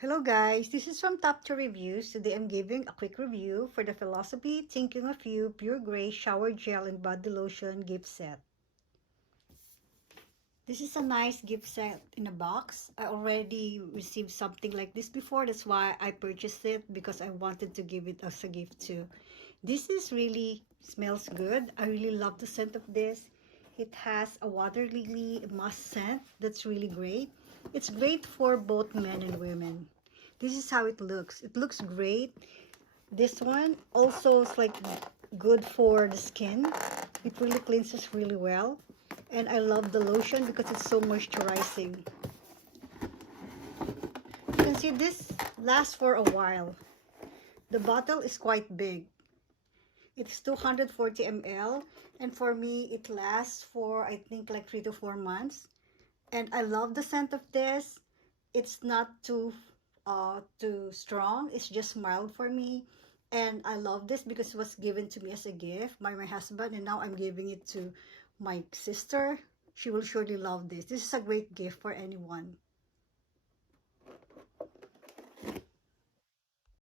Hello guys, this is from Top 2 Reviews. Today I'm giving a quick review for the Philosophy Thinking of You Pure Gray Shower Gel and Body Lotion gift set. This is a nice gift set in a box. I already received something like this before. That's why I purchased it, because I wanted to give it as a gift too. This is really smells good. I really love the scent of this. It has a water lily musk scent that's really great. It's great for both men and women. This is how it looks. It looks great. This one also is like good for the skin. It really cleanses really well. And I love the lotion because it's so moisturizing. You can see this lasts for a while. The bottle is quite big. It's 240 ml, and for me it lasts for I think like 3 to 4 months. And I love the scent of this. It's not too strong. It's just mild for me. And I love this because it was given to me as a gift by my husband, and now I'm giving it to my sister. She will surely love this. This is a great gift for anyone.